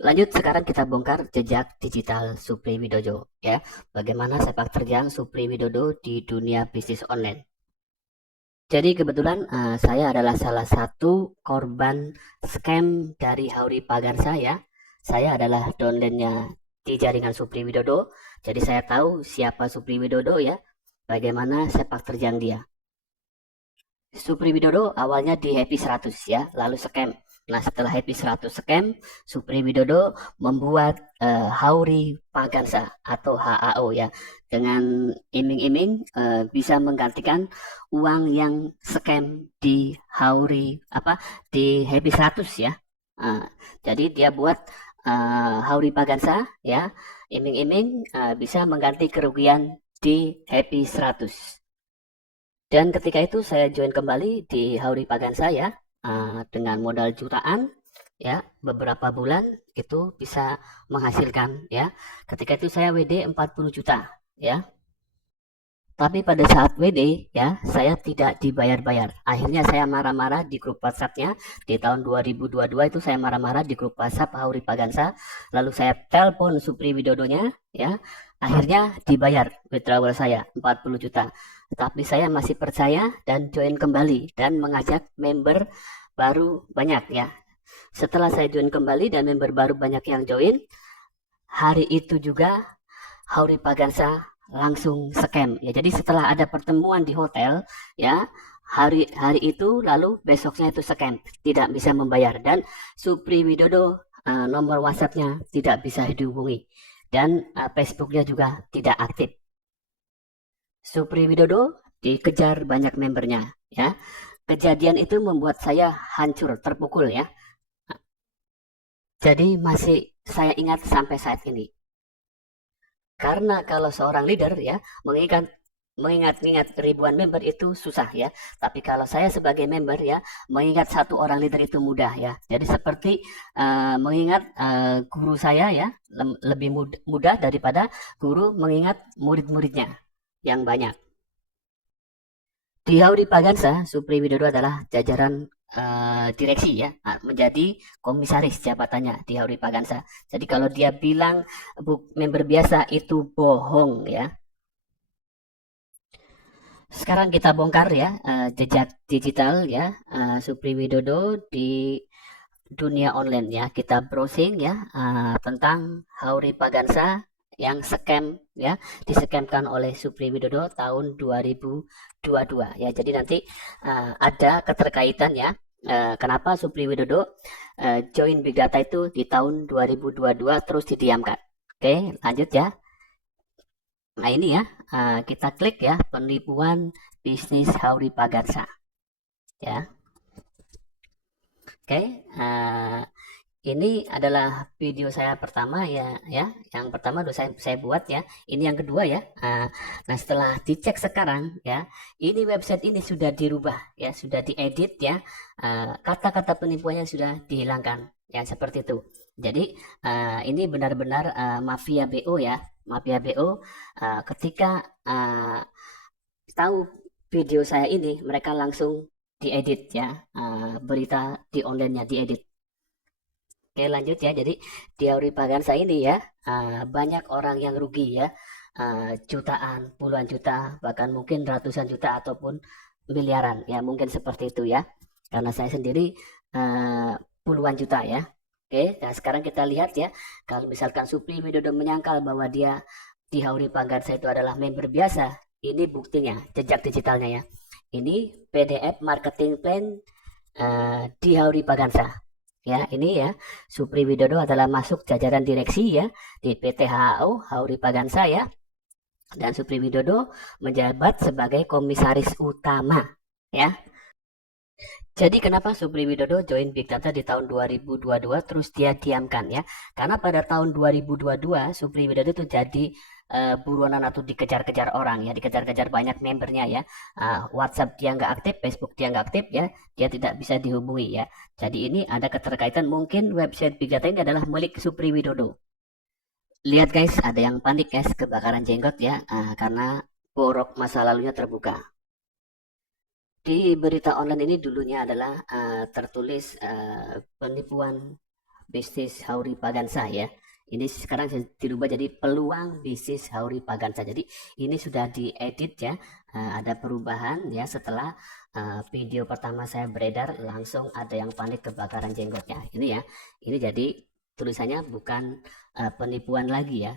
Lanjut, sekarang kita bongkar jejak digital Supri Widodo ya. Bagaimana sepak terjang Supri Widodo di dunia bisnis online. Jadi kebetulan saya adalah salah satu korban scam dari Hauri Pagarsa ya. Saya adalah downline-nya di jaringan Supri Widodo. Jadi saya tahu siapa Supri Widodo ya. Bagaimana sepak terjang dia. Supri Widodo awalnya di Happy 100 ya, lalu scam. Nah, setelah Happy 100 scam, Supri Widodo membuat Hauri Pagansa atau HAO ya, dengan iming-iming bisa menggantikan uang yang scam di Hauri apa di Happy 100 ya. Uh, jadi dia buat Hauri Pagansa ya, iming-iming bisa mengganti kerugian di Happy 100. Dan ketika itu saya join kembali di Hauri Pagan saya dengan modal jutaan ya, beberapa bulan itu bisa menghasilkan ya. Ketika itu saya WD 40 juta ya. Tapi pada saat WD ya, saya tidak dibayar-bayar. Akhirnya saya marah-marah di grup WhatsApp-nya. Di tahun 2022 itu saya marah-marah di grup WhatsApp Hauri Pagansa. Lalu saya telepon Supri Widodonya ya. Akhirnya dibayar withdrawal saya 40 juta. Tapi saya masih percaya dan join kembali dan mengajak member baru banyak ya. Setelah saya join kembali dan member baru banyak yang join, hari itu juga Hauri Pagansa langsung scam ya. Jadi setelah ada pertemuan di hotel ya, hari hari itu lalu besoknya itu scam, tidak bisa membayar dan Supri Widodo nomor WhatsApp-nya tidak bisa dihubungi dan Facebook-nya juga tidak aktif. Supri Widodo dikejar banyak membernya ya. Kejadian itu membuat saya hancur, terpukul ya. Jadi masih saya ingat sampai saat ini. Karena kalau seorang leader ya mengingat-ingat ribuan member itu susah ya. Tapi kalau saya sebagai member ya mengingat satu orang leader itu mudah ya. Jadi seperti mengingat guru saya ya lebih mudah daripada guru mengingat murid-muridnya yang banyak. Di Hauri Pagansa, Supri Widodo adalah jajaran direksi ya, menjadi komisaris jabatannya di Hauri Pagansa. Jadi kalau dia bilang member biasa itu bohong ya. Sekarang kita bongkar ya jejak digital ya Supri Widodo di dunia online ya. Kita browsing ya tentang Hauri Pagansa yang scam ya, discamkan oleh Supri Widodo tahun 2022 ya. Jadi nanti ada keterkaitan ya. Kenapa Supri Widodo join Big Data itu di tahun 2022 terus didiamkan. Oke, lanjut ya. Nah ini ya, kita klik ya penipuan bisnis Hauri Pagarsa ya. Oke, ini adalah video saya pertama ya, ya. Yang pertama udah saya buat ya. Ini yang kedua ya. Nah setelah dicek sekarang ya, ini website ini sudah dirubah ya, sudah diedit ya. Kata-kata penipuannya sudah dihilangkan ya seperti itu. Jadi ini benar-benar mafia BO ya, mafia BO. Ketika tahu video saya ini, mereka langsung diedit ya, berita di online-nya diedit. Oke lanjut ya, jadi teori Pagansa ini ya, banyak orang yang rugi ya, jutaan, puluhan juta, bahkan mungkin ratusan juta ataupun miliaran ya, mungkin seperti itu ya. Karena saya sendiri puluhan juta ya. Oke, nah sekarang kita lihat ya, kalau misalkan Supri Widodo menyangkal bahwa dia di Hauri Pagansa itu adalah member biasa, ini buktinya, jejak digitalnya ya. Ini PDF marketing plan di Hauri Pagansa. Ya, ini ya, Supri Widodo adalah masuk jajaran direksi ya di PT HAO Hauri Pagansa ya. Dan Supri Widodo menjabat sebagai komisaris utama ya. Jadi kenapa Supri Widodo join Big Data di tahun 2022 terus dia diamkan ya? Karena pada tahun 2022 Supri Widodo itu jadi buronan atau dikejar-kejar orang ya, dikejar-kejar banyak membernya ya. WhatsApp dia nggak aktif, Facebook dia nggak aktif ya, dia tidak bisa dihubungi ya. Jadi ini ada keterkaitan mungkin website Big Data ini adalah milik Supri Widodo. Lihat guys, ada yang panik guys, kebakaran jenggot ya, karena borok masa lalunya terbuka. Di berita online ini dulunya adalah tertulis penipuan bisnis Hauri Pagansa ya. Ini sekarang dirubah jadi peluang bisnis Hauri Pagansa. Jadi ini sudah diedit ya, ada perubahan ya setelah video pertama saya beredar langsung ada yang panik kebakaran jenggotnya. Ini ya, ini jadi tulisannya bukan penipuan lagi ya,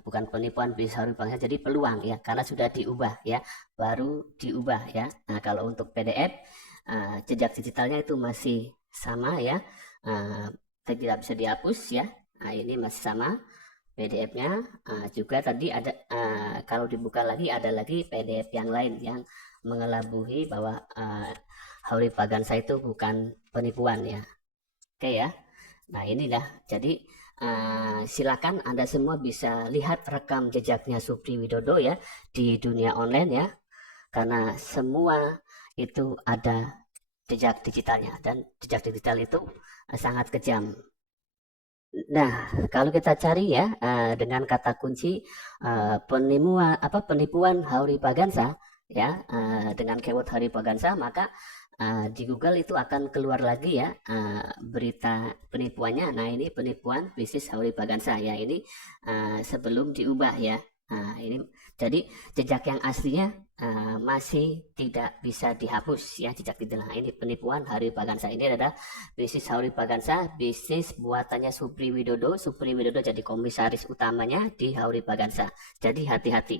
bukan penipuan bisnis Hauri Pagansa, jadi peluang ya, karena sudah diubah ya, baru diubah ya. Nah kalau untuk PDF jejak digitalnya itu masih sama ya, tidak bisa dihapus ya. Nah ini masih sama PDF-nya. Juga tadi ada kalau dibuka lagi ada lagi PDF yang lain yang mengelabui bahwa Hauri Pagansa itu bukan penipuan ya. Oke ya. Nah inilah jadi silakan Anda semua bisa lihat rekam jejaknya Supri Widodo ya di dunia online ya, karena semua itu ada jejak digitalnya dan jejak digital itu sangat kejam. Nah, kalau kita cari ya dengan kata kunci penipuan Hauri Pagansa ya, dengan keyword Hauri Pagansa, maka di Google itu akan keluar lagi ya berita penipuannya. Nah ini penipuan bisnis Hauri Pagansa ya, ini sebelum diubah ya. Ini jadi jejak yang aslinya masih tidak bisa dihapus ya, jejak digital. Nah, ini penipuan Hauri Pagansa. Ini adalah bisnis Hauri Pagansa, bisnis buatannya Supri Widodo. Supri Widodo jadi komisaris utamanya di Hauri Pagansa. Jadi hati-hati.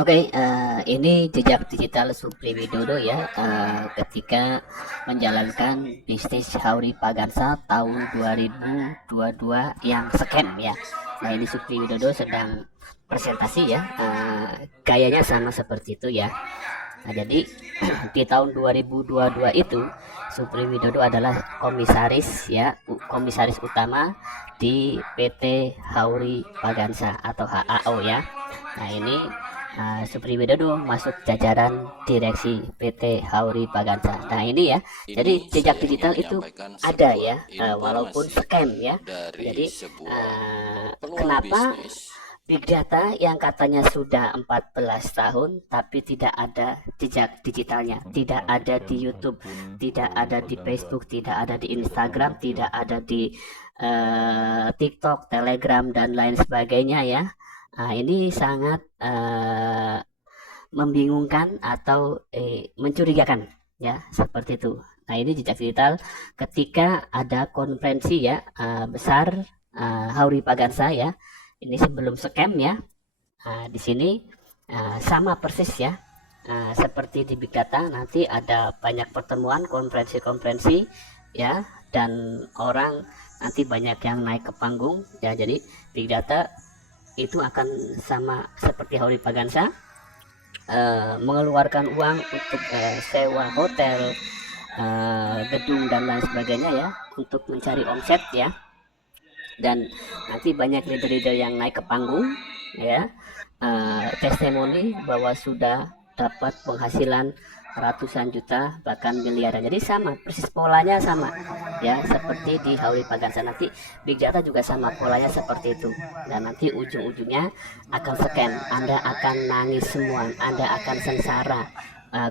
Oke, ini jejak digital Supri Widodo ya ketika menjalankan bisnis Hauri Pagansa tahun 2022 yang scam ya. Nah ini Supri Widodo sedang presentasi ya, gayanya sama seperti itu ya. Nah jadi di tahun 2022 itu Supri Widodo adalah komisaris ya, komisaris utama di PT Hauri Pagansa atau HAO ya. Nah ini Supri Widodo masuk jajaran direksi PT Hauri Pagansa. Nah ini ya, jadi jejak digital itu ada ya, walaupun scam ya. Jadi kenapa Big Data yang katanya sudah 14 tahun tapi tidak ada jejak digitalnya, tidak ada di YouTube, tidak ada di Facebook, tidak ada di Instagram, tidak ada di TikTok, Telegram dan lain sebagainya ya. Nah, ini sangat membingungkan atau mencurigakan ya, seperti itu. Nah, ini jejak digital ketika ada konferensi ya besar Hauri Pagansa ya. Ini sebelum scam ya. Di sini sama persis ya. Seperti di Big Data nanti ada banyak pertemuan, konferensi-konferensi ya, dan orang nanti banyak yang naik ke panggung ya. Jadi Big Data itu akan sama seperti Hauri Pagansa, mengeluarkan uang untuk sewa hotel, gedung dan lain sebagainya ya, untuk mencari omset ya. Dan nanti banyak leader-leader yang naik ke panggung ya, testimoni bahwa sudah dapat penghasilan ratusan juta bahkan miliaran. Jadi sama persis polanya sama ya, seperti di Hauri Pagansa. Nanti Big Data juga sama polanya seperti itu, dan nanti ujung-ujungnya akan scam. Anda akan nangis semua, Anda akan sengsara,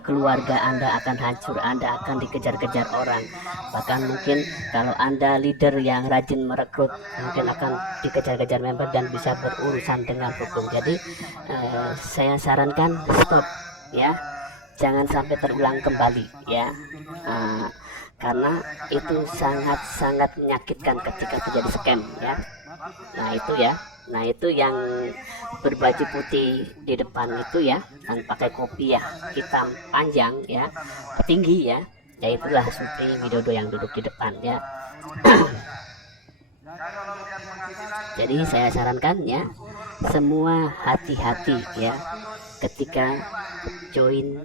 keluarga Anda akan hancur, Anda akan dikejar-kejar orang, bahkan mungkin kalau Anda leader yang rajin merekrut mungkin akan dikejar-kejar member dan bisa berurusan dengan hukum. Jadi saya sarankan stop ya, jangan sampai terulang kembali ya, karena itu sangat-sangat menyakitkan ketika terjadi scam ya. Nah itu ya, nah itu yang berbaju putih di depan itu ya, dan pakai kopiah hitam panjang ya, tinggi ya, ya itulah Supri Widodo yang duduk di depan ya. Jadi saya sarankan ya, semua hati-hati ya ketika join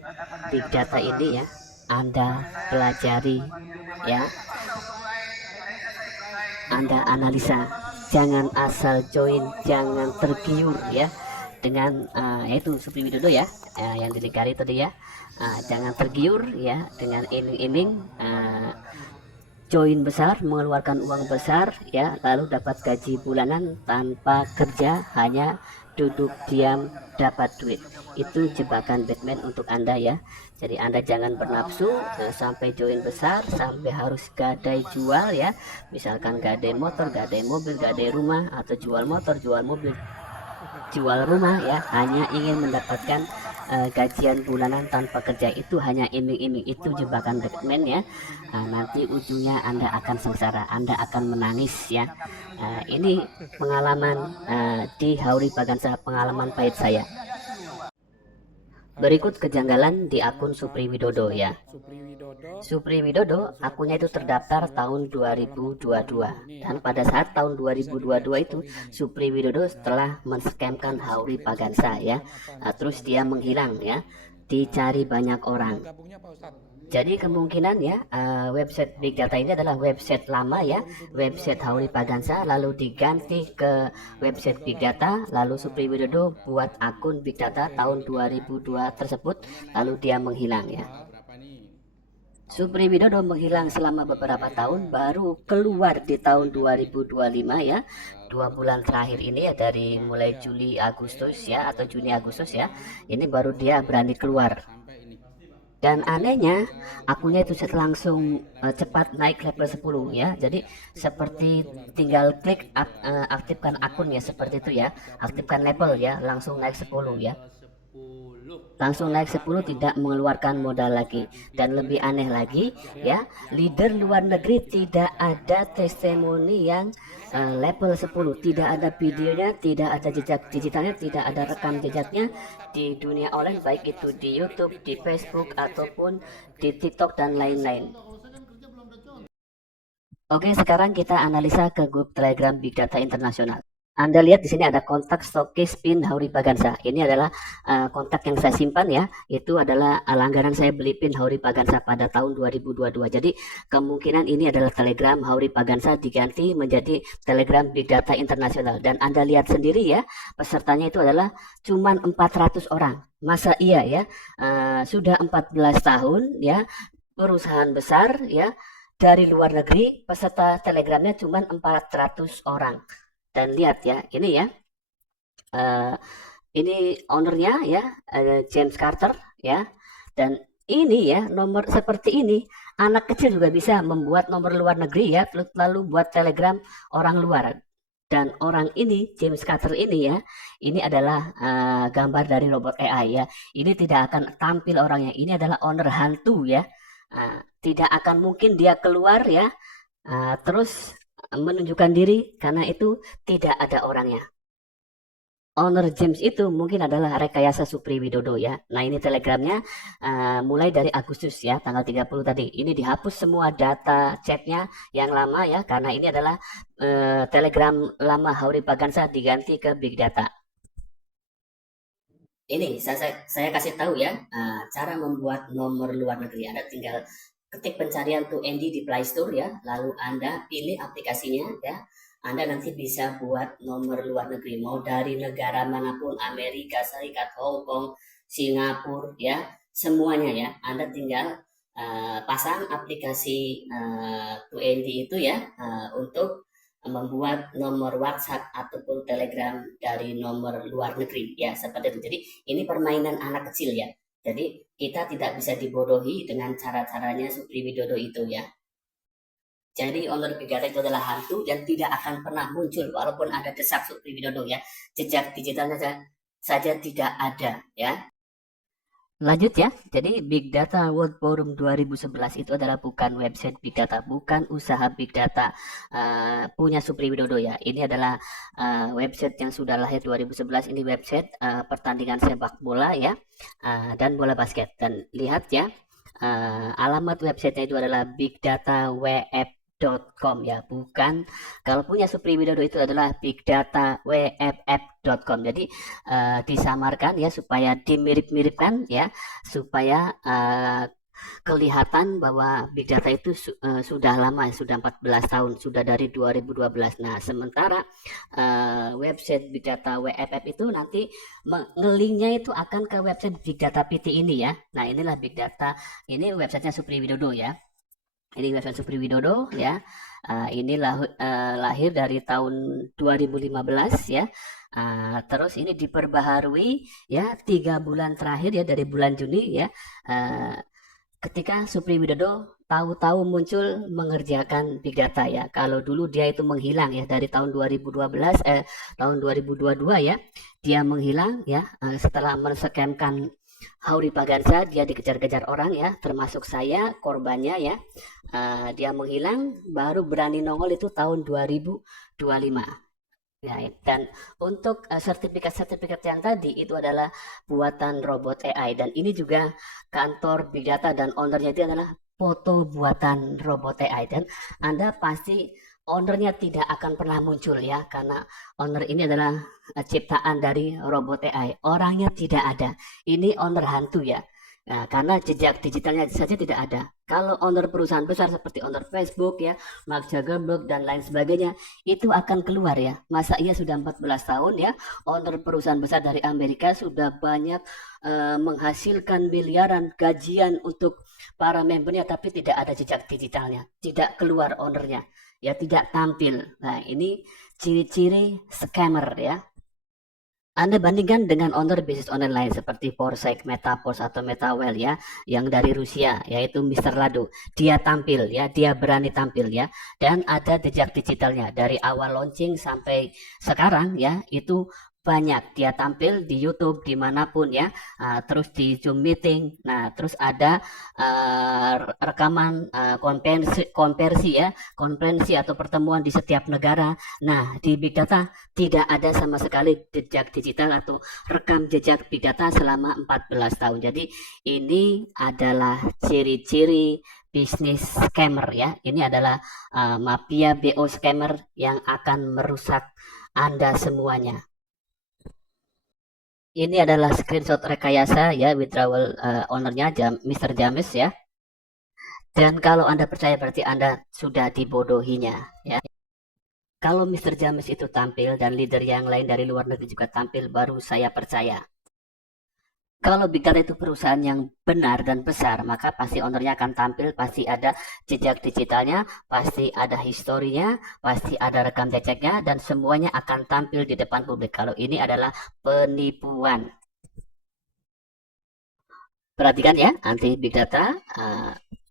Big Data ini ya. Anda pelajari ya, Anda analisa, jangan asal join, jangan tergiur ya dengan itu Supri Widodo ya, yang dilingkari tadi ya. Jangan tergiur ya dengan iming-iming join besar, mengeluarkan uang besar ya, lalu dapat gaji bulanan tanpa kerja, hanya duduk diam dapat duit. Itu jebakan Batman untuk Anda ya. Jadi Anda jangan bernafsu sampai join besar, sampai harus gadai jual ya. Misalkan gadai motor, gadai mobil, gadai rumah, atau jual motor, jual mobil, jual rumah ya, hanya ingin mendapatkan gajian bulanan tanpa kerja. Itu hanya iming-iming, itu jebakan Batman ya. Nanti ujungnya Anda akan sengsara, Anda akan menangis ya. Ini pengalaman di Hauri Bagansa, pengalaman pahit saya. Berikut kejanggalan di akun Supri Widodo ya. Supri Widodo akunnya itu terdaftar tahun 2022, dan pada saat tahun 2022 itu Supri Widodo setelah men-scamkan Hauri Bagansa ya, terus dia menghilang ya, dicari banyak orang. Jadi kemungkinan ya website Big Data ini adalah website lama ya, website Hauri Bagansa, lalu diganti ke website Big Data, lalu Supri Widodo buat akun Big Data tahun 2002 tersebut, lalu dia menghilang ya. Supri Widodo menghilang selama beberapa tahun, baru keluar di tahun 2025 ya. 2 bulan terakhir ini ya, dari mulai Juli Agustus ya, atau Juni Agustus ya, ini baru dia berani keluar. Dan anehnya akunnya itu langsung cepat naik level 10 ya. Jadi seperti tinggal klik aktifkan akun ya, seperti itu ya. Aktifkan level ya, langsung naik 10 ya. Langsung naik 10, tidak mengeluarkan modal lagi. Dan lebih aneh lagi ya, leader luar negeri tidak ada testimoni yang level 10, tidak ada videonya, tidak ada jejak digitalnya, tidak ada rekam jejaknya di dunia online, baik itu di YouTube, di Facebook, ataupun di TikTok dan lain-lain. Oke, sekarang kita analisa ke grup Telegram Big Data Internasional. Anda lihat di sini ada kontak stokis pin Hauri Bagansa. Ini adalah kontak yang saya simpan ya. Itu adalah langganan saya beli pin Hauri Bagansa pada tahun 2022. Jadi kemungkinan ini adalah Telegram Hauri Bagansa diganti menjadi Telegram Big Data Internasional. Dan Anda lihat sendiri ya, pesertanya itu adalah cuman 400 orang. Masa iya ya? Sudah 14 tahun ya, perusahaan besar ya, dari luar negeri, peserta Telegramnya cuma 400 orang. Dan lihat ya, ini ya, ini ownernya ya, James Carter ya. Dan ini ya, nomor seperti ini, anak kecil juga bisa membuat nomor luar negeri ya, lalu buat Telegram orang luar. Dan orang ini, James Carter ini ya, ini adalah gambar dari robot AI ya. Ini tidak akan tampil orangnya, ini adalah owner hantu ya. Tidak akan mungkin dia keluar ya, terus menunjukkan diri, karena itu tidak ada orangnya. Owner James itu mungkin adalah rekayasa Supri Widodo ya. Nah, ini telegramnya mulai dari Agustus ya, tanggal 30 tadi. Ini dihapus semua data chatnya yang lama ya, karena ini adalah telegram lama Hauri Bagansa diganti ke Big Data. Ini saya kasih tahu ya, cara membuat nomor luar negeri. Anda tinggal ketik pencarian 2ND di Play Store ya, lalu Anda pilih aplikasinya ya. Anda nanti bisa buat nomor luar negeri, mau dari negara manapun, Amerika Serikat, Hong Kong, Singapura ya, semuanya ya. Anda tinggal pasang aplikasi 2ND itu ya, untuk membuat nomor WhatsApp ataupun Telegram dari nomor luar negeri ya, seperti itu. Jadi ini permainan anak kecil ya. Jadi kita tidak bisa dibodohi dengan cara-caranya Supri Widodo itu ya. Jadi owner Big Data itu adalah hantu dan tidak akan pernah muncul walaupun ada desak Supri Widodo ya. Jejak digitalnya saja tidak ada ya. Lanjut ya, jadi Big Data World Forum 2011 itu adalah bukan website Big Data, bukan usaha Big Data punya Supri Widodo ya. Ini adalah website yang sudah lahir 2011, ini website pertandingan sepak bola ya, dan bola basket. Dan lihat ya, alamat websitenya itu adalah bigdatawf.com ya, bukan, kalau punya Supri Widodo itu adalah bigdatawff.com. Jadi disamarkan ya, supaya dimirip-miripkan ya, supaya kelihatan bahwa Big Data itu sudah lama, sudah 14 tahun, sudah dari 2012. Nah, sementara website Big Data WFF itu nanti ngelinknya itu akan ke website Big Data PT ini ya. Nah, inilah Big Data, ini websitenya Supri Widodo ya. Ini website Supri Widodo ya. Ini lahir dari tahun 2015 ya. Terus ini diperbaharui ya 3 bulan terakhir ya, dari bulan Juni ya. Ketika Supri Widodo tahu-tahu muncul mengerjakan big data ya. Kalau dulu dia itu menghilang ya dari tahun 2012 tahun 2022 ya. Dia menghilang ya setelah menskemkan Hauri Paganza. Dia dikejar-kejar orang ya, termasuk saya korbannya ya. Dia menghilang, baru berani nongol itu tahun 2025 ya. Dan untuk sertifikat-sertifikat yang tadi itu adalah buatan robot AI, dan ini juga kantor big data dan ownernya itu adalah foto buatan robot AI. Dan Anda pasti ownernya tidak akan pernah muncul ya, karena owner ini adalah ciptaan dari robot AI. Orangnya tidak ada. Ini owner hantu ya. Nah, karena jejak digitalnya saja tidak ada. Kalau owner perusahaan besar seperti owner Facebook ya, Mark Zuckerberg dan lain sebagainya, itu akan keluar ya. Masa ia sudah 14 tahun ya, owner perusahaan besar dari Amerika sudah banyak menghasilkan miliaran gajian untuk para membernya, tapi tidak ada jejak digitalnya, tidak keluar ownernya, ya tidak tampil. Nah, ini ciri-ciri scammer ya. Anda bandingkan dengan owner bisnis online lain seperti Forsake, Metaverse atau Metawell ya, yang dari Rusia, yaitu Mr. Lado. Dia tampil ya, dia berani tampil ya, dan ada jejak digitalnya dari awal launching sampai sekarang ya, itu banyak dia tampil di YouTube dimanapun ya. Terus di Zoom meeting, nah terus ada rekaman konversi ya, konferensi atau pertemuan di setiap negara. Nah, di big data tidak ada sama sekali jejak digital atau rekam jejak big data selama 14 tahun. Jadi ini adalah ciri-ciri bisnis scammer ya. Ini adalah mafia BO scammer yang akan merusak Anda semuanya. Ini adalah screenshot rekayasa ya, withdrawal ownernya Mr. James ya. Dan kalau Anda percaya berarti Anda sudah dibodohinya ya. Kalau Mr. James itu tampil dan leader yang lain dari luar negeri juga tampil, baru saya percaya. Kalau big data itu perusahaan yang benar dan besar, maka pasti ownernya akan tampil, pasti ada jejak digitalnya, pasti ada historinya, pasti ada rekam jejaknya, dan semuanya akan tampil di depan publik. Kalau ini adalah penipuan. Perhatikan ya, anti big data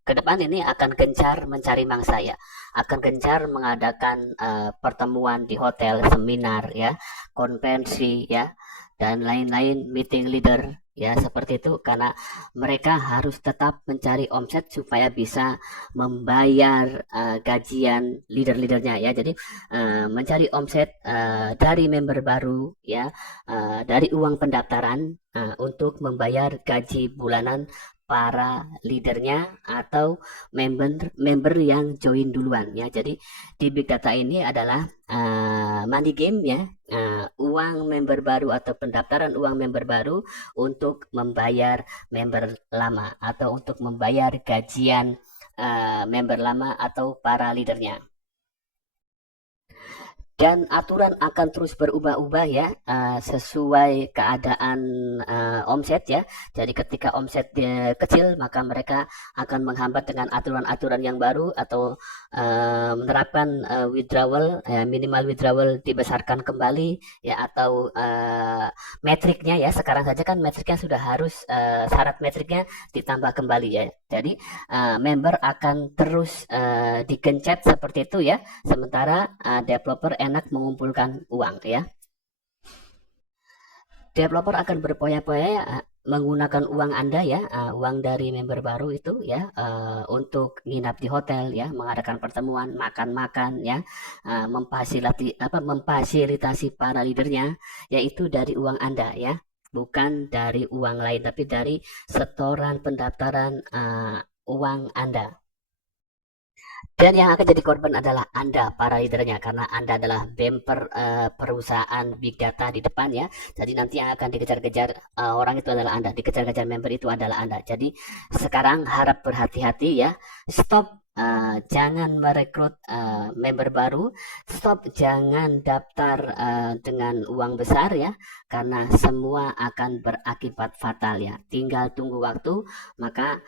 ke depan ini akan gencar mencari mangsa ya, akan gencar mengadakan pertemuan di hotel, seminar ya, konvensi ya, dan lain-lain, meeting leader ya, seperti itu, karena mereka harus tetap mencari omset supaya bisa membayar gajian leader-leadernya ya. Jadi mencari omset dari member baru ya, dari uang pendaftaran untuk membayar gaji bulanan para leadernya atau member yang join duluan ya. Jadi di big data ini adalah money game ya, uang member baru atau pendaftaran uang member baru untuk membayar member lama atau untuk membayar gajian member lama atau para leadernya. Dan aturan akan terus berubah-ubah ya, sesuai keadaan omset ya. Jadi ketika omset kecil, maka mereka akan menghambat dengan aturan-aturan yang baru atau menerapkan withdrawal, minimal withdrawal dibesarkan kembali ya, atau metriknya ya. Sekarang saja kan metriknya sudah harus, syarat metriknya ditambah kembali ya. Jadi member akan terus digencet seperti itu ya, sementara developer enak mengumpulkan uang ya. Developer akan berpoya-poya menggunakan uang Anda ya, uang dari member baru itu ya, untuk nginap di hotel ya, mengadakan pertemuan, makan-makan ya, memfasilitasi para leadernya, yaitu dari uang Anda ya, bukan dari uang lain, tapi dari setoran pendaftaran uang Anda. Dan yang akan jadi korban adalah Anda, para leadernya, karena Anda adalah bumper perusahaan big data di depan ya. Jadi nanti yang akan dikejar-kejar orang itu adalah Anda, dikejar-kejar member itu adalah Anda. Jadi sekarang harap berhati-hati ya. Stop, jangan merekrut member baru. Stop, jangan daftar dengan uang besar ya, karena semua akan berakibat fatal ya. Tinggal tunggu waktu, maka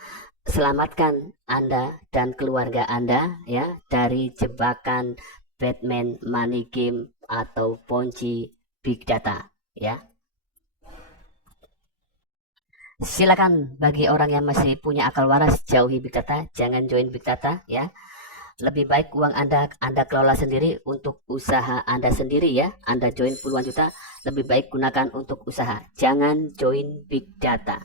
Selamatkan Anda dan keluarga Anda ya dari jebakan Batman Money Game atau Ponzi Big Data ya. Silakan bagi orang yang masih punya akal waras, jauhi Big Data, jangan join Big Data ya. Lebih baik uang Anda kelola sendiri untuk usaha Anda sendiri ya. Anda join puluhan juta, lebih baik gunakan untuk usaha. Jangan join Big Data.